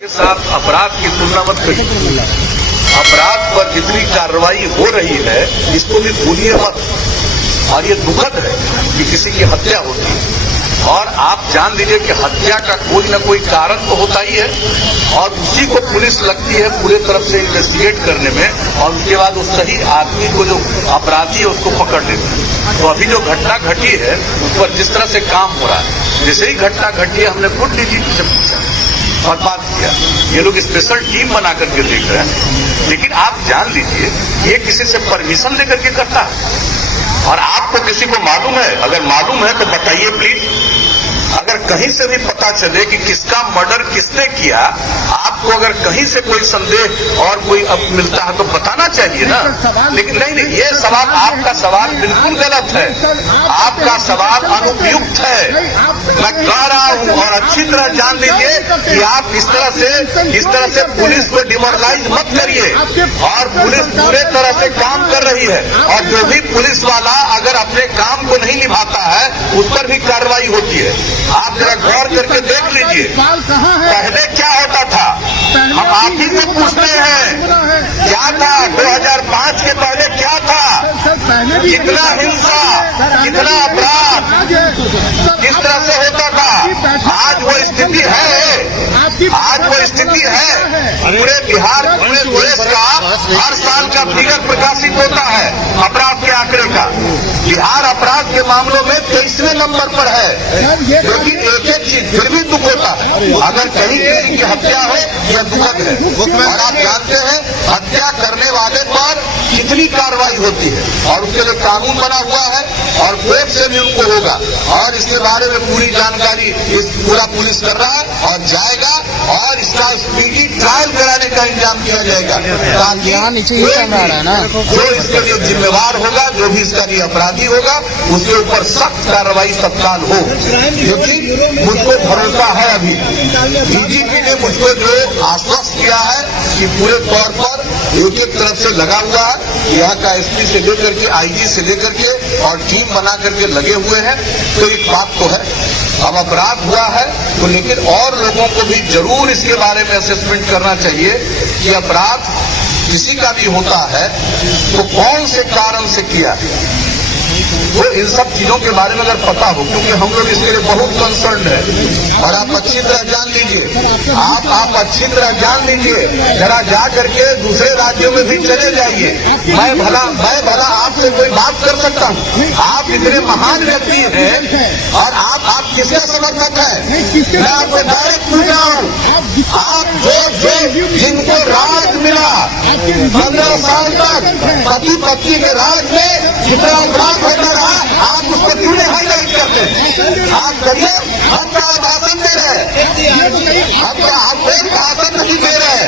के साथ अपराध की तुलना मत करिए। अपराध पर जितनी कार्रवाई हो रही है इसको भी भूलिए मत। और ये दुखद है कि किसी की हत्या होती है और आप जान लीजिए कि हत्या का कोई न कोई कारण तो होता ही है और उसी को पुलिस लगती है पूरे तरफ से इन्वेस्टिगेट करने में और उसके बाद उस सही आदमी को जो अपराधी है उसको पकड़ लेते हैं। तो अभी जो घटना घटी है उस पर जिस तरह से काम हो रहा है, जैसे ही घटना घटी है हमने खुद डीजीपी से पूछा और बात किया। ये लोग स्पेशल टीम बना करके देख रहे हैं, लेकिन आप जान लीजिए ये किसी से परमिशन लेकर के करता है। और आपको किसी को मालूम है? अगर मालूम है तो बताइए प्लीज। अगर कहीं से भी पता चले कि किसका मर्डर किसने किया, आपको अगर कहीं से कोई संदेह और कोई अब मिलता है तो बताना चाहिए ना। लेकिन नहीं, ये सवाल, आपका सवाल बिल्कुल गलत है। आपका सवाल अनुपयुक्त है। मैं कह रहा हूं और अच्छी तरह जान लीजिए कि आप इस तरह से पुलिस को डिमोरलाइज मत करिए। और पुलिस पूरे तरह से काम कर रही है और जो भी पुलिस वाला अगर अपने काम को नहीं निभाता है उस पर भी कार्रवाई होती है। आप जरा गौर करके देख लीजिए पहले क्या होता था। हम आप ही से पूछते हैं क्या था 2005 के पहले क्या था, कितना हिंसा, कितना अपराध, किस तरह से होता था। आज वो स्थिति है, आज वो स्थिति है। पूरे बिहार, पूरे देश का हर साल का फिगर प्रकाशित होता है अपराध के आंकड़े का। बिहार अपराध के मामलों में 23वें नंबर पर है, लेकिन एक चीज फिर भी दुख होता है अगर कहीं किसी की हत्या हो, यह दुखद है। और आप जानते हैं हत्या करने वाले पर कितनी कार्रवाई होती है और उसके लिए कानून बना हुआ है और कोर्ट से भी उनको होगा। और इसके बारे में पूरी जानकारी पूरा पुलिस कर रहा है और जाएगा और इसका स्पीडी ट्रायल कराने का इंतजाम किया जाएगा ताकि जो इसके लिए जिम्मेवार होगा, जो भी इसका लिए अपराधी होगा, उसके ऊपर सख्त कार्रवाई तत्काल हो। क्योंकि मुझको भरोसा है, अभी डीजीपी ने मुझको जो आश्वस्त किया है कि पूरे तौर पर एक तरफ से लगा हुआ है, यहाँ का एसपी से लेकर के आईजी से लेकर के और टीम बना करके लगे हुए हैं। तो एक बात तो है, अब अपराध हुआ है तो लेकिन और लोगों को भी जरूर इसके बारे में असेसमेंट करना चाहिए कि अपराध किसी का भी होता है तो कौन से कारण से किया है। तो इन सब चीजों के बारे में अगर पता हो, क्योंकि हम लोग इसके लिए बहुत कंसर्न है। और आप अच्छी तरह जान लीजिए, आप अच्छी तरह जान लीजिए, जरा जा करके दूसरे राज्यों में भी चले जाइए। मैं भला आपसे कोई बात कर सकता हूँ। आप इतने महान व्यक्ति हैं और आप किसका समर्थक है? मैं आपको डायरेक्ट पूछ रहा हूँ, आप जो जिनको राज मिला 15 साल तक पति पत्नी के राज में जितना अपराध होता रहा, आप उसको क्यों नहीं हाईलाइट करते? आप करिए, हम तो भाषण दे रहे हैं, आप कोई भाषण नहीं दे रहे।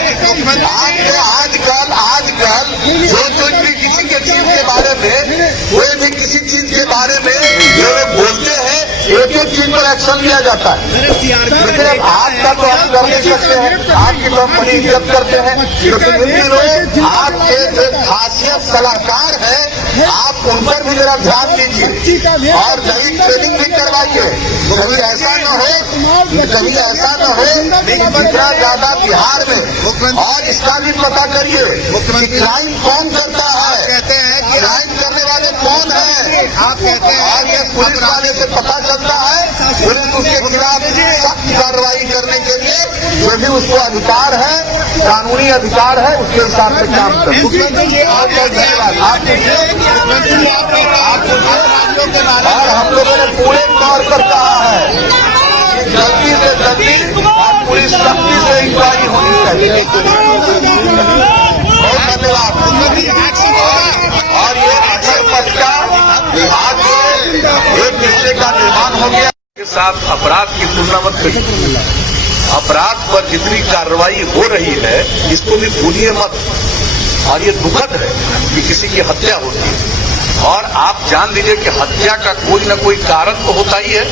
आपको आजकल जो भी किसी के चीज के बारे में, कोई भी किसी चीज के बारे में जो लोग बोलते हैं, एक एक चीज पर एक्शन लिया जाता है। लेकिन आज का तो हम कर नहीं सकते हैं, आपकी तो हम बड़ी इज्जत करते हैं। लेकिन इन दिनों आपके जो खासियत सलाहकार है, आप उन पर भी जरा ध्यान दीजिए और नई ट्रेनिंग भी करवाइए। कभी ऐसा न हो इतना ज्यादा बिहार में। और इसका भी पता करिए कि क्राइम कौन करता है, कहते हैं कि क्राइम करने वाले कौन है, आप कहते हैं। और ये पुलिस वाले से पता चलता है, पुलिस उसके खिलाफ सख्त कार्रवाई करने के लिए जो भी उसको अधिकार है, कानूनी अधिकार है, उसके हिसाब से काम कर। और हम लोगों ने पूरे तौर पर कहा है जल्दी से जल्दी और पूरी सख्ती से इंक्वायरी होनी चाहिए। बहुत धन्यवाद। और ये अक्षर पद का आज एक हिस्से का निर्माण हो गया। के साथ अपराध की तुलना मत करिए। अपराध पर जितनी कार्रवाई हो रही है इसको भी भूलिए मत। और ये दुखद है कि किसी की हत्या होती है और आप जान लीजिए कि हत्या का कोई न कोई कारण तो होता ही है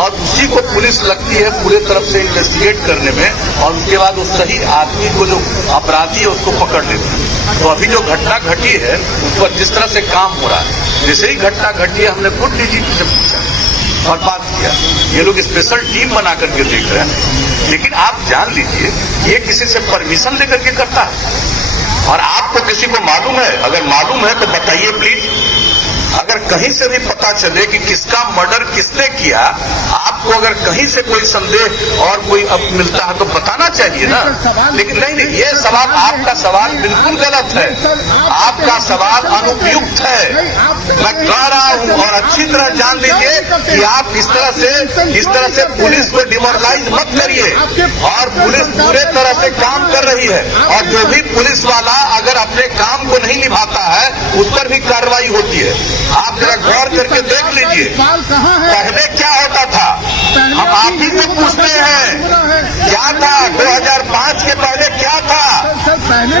और उसी को पुलिस लगती है पूरे तरफ से इन्वेस्टिगेट करने में और उसके बाद उस सही आदमी को जो अपराधी है उसको पकड़ लेते हैं। तो अभी जो घटना घटी है उस पर जिस तरह से काम हो रहा है, जैसे ही घटना घटी है हमने खुद डीजीपी से पूछा और बात किया। ये लोग स्पेशल टीम बना करके देख रहे हैं, लेकिन आप जान लीजिए ये किसी से परमिशन लेकर के करता है। और आपको किसी को मालूम है, अगर मालूम है तो बताइए प्लीज। अगर कहीं से भी पता चले कि किसका मर्डर किसने किया, आपको अगर कहीं से कोई संदेह और कोई अब मिलता है तो बताना चाहिए ना। लेकिन नहीं, ये सवाल, आपका सवाल बिल्कुल गलत है, आपका सवाल अनुपयुक्त है। मैं कह रहा हूं और अच्छी तरह जान लीजिए कि आप इस तरह से पुलिस को डिमोरलाइज मत करिए। और पुलिस पूरे तरह से काम कर रही है, और जो भी पुलिस वाला अगर अपने काम को नहीं निभाता है उस पर भी कार्रवाई होती है। आप जरा गौर करके देख लीजिए, पहले क्या होता था, हम आप ही से पूछते हैं क्या था 2005 के पहले क्या था,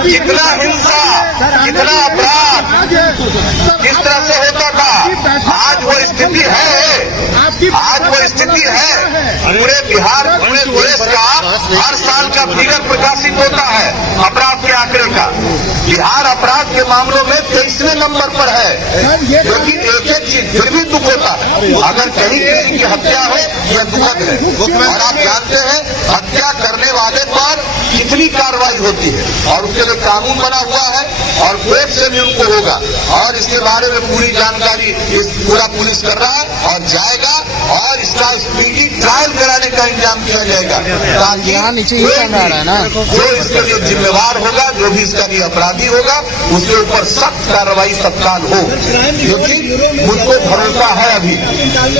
कितना हिंसा, कितना अपराध, किस तरह से होता था। आज वो स्थिति है, आज वो स्थिति है। पूरे बिहार, पूरे देश का हर साल का फिगर प्रकाशित होता है अपराध के आंकड़े का। बिहार अपराध के मामलों में 23वें नंबर पर है, लेकिन एक चीज फिर भी दुख होता है, अगर कहीं किसी की हत्या हो यह दुखद है। और आप जानते हैं हत्या करने वाले पर कितनी कार्रवाई होती है, और उसके लिए कानून बना हुआ है और कोर्ट से भी उनको होगा। और इसके बारे में पूरी जानकारी पूरा पुलिस कर रहा है और जाएगा, और इसका स्पीडी ट्रायल कराने का इंतजाम किया जाएगा, ताकि जो इसके लिए जिम्मेवार होगा, जो भी इसका लिए अपराधी होगा, उसके ऊपर सख्त कार्रवाई तत्काल हो। क्योंकि मुझको भरोसा है, अभी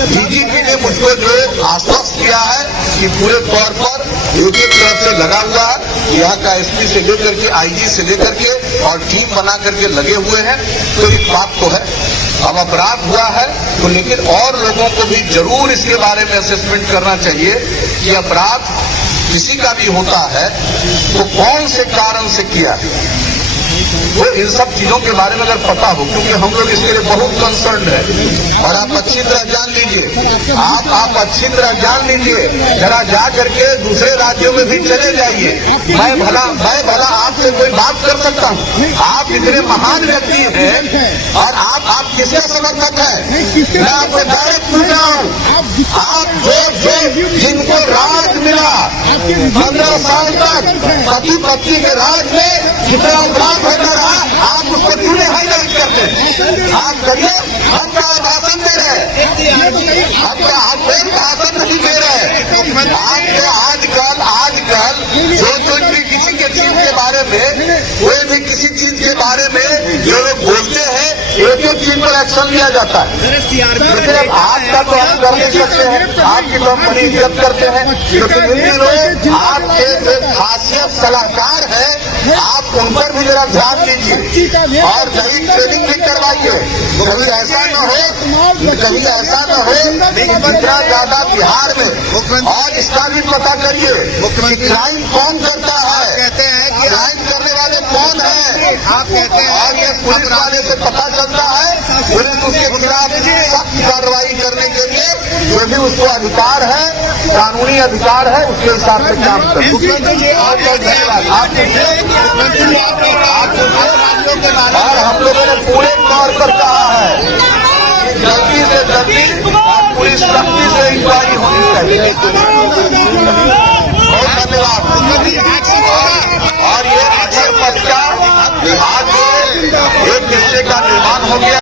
डीजीपी ने मुझको जो आश्वस्त किया है कि पूरे तौर पर एक तरफ से लगा हुआ है, यहाँ का एसपी से लेकर के आईजी से लेकर के और टीम बना करके लगे हुए हैं। तो एक बात तो है, अब अपराध हुआ है तो लेकिन और लोगों को भी जरूर इसके बारे में असेसमेंट करना चाहिए कि अपराध किसी का भी होता है तो कौन से कारण से किया है। तो इन सब चीजों के बारे में अगर पता हो, क्योंकि हम लोग इसके लिए बहुत कंसर्न है। और आप अच्छी तरह जान लीजिए, आप अच्छी तरह जान लीजिए, जरा जा करके दूसरे राज्यों में भी चले जाइए। मैं भला आपसे कोई बात कर सकता हूँ, आप इतने महान व्यक्ति हैं और आप किसके समर्थक हैं? मैं आपसे डायरेक्ट पूछ रहा हूँ, आप जो जिनको राज मिला 15 साल तक पति पत्नी के राज में जितना अपराध होता रहा, आप उसको क्यों नहीं हाईलाइट करते? आप करिए, हम क्या भाषण दे रहे हैं, हम कोई भाषण नहीं दे रहे। आजकल जो भी किसी के चीज के बारे में, कोई भी किसी चीज के बारे में जो लोग बोलते हैं, एक चीज पर एक्शन लिया जाता है। लेकिन अब आपका तो हम कर नहीं सकते हैं, आपकी तो हम बड़ी इज्जत करते हैं, लेकिन इन दिनों आपके जो खासियत सलाहकार है, आप उन पर भी जरा ध्यान दीजिए और कहीं ट्रेनिंग भी करवाइए। कभी ऐसा न हो इतना ज्यादा बिहार में। और इसका भी पता करिए कि क्राइम कौन करता है, कहते हैं कि क्राइम करने वाले कौन है, आप कहते हैं। और ये पुलिस वाले से पता चलता है, पुलिस उसके खिलाफ सख्त कार्रवाई करने के लिए जो भी उसको अधिकार है, कानूनी अधिकार है, उसके हिसाब से काम करते हैं। और हम लोगों ने पूरे तौर पर कहा है जल्दी से जल्दी और पूरी सख्ती से इंक्वायरी होनी चाहिए। बहुत धन्यवाद। और ये अक्षर पद का आज एक हिस्से का निर्माण हो गया।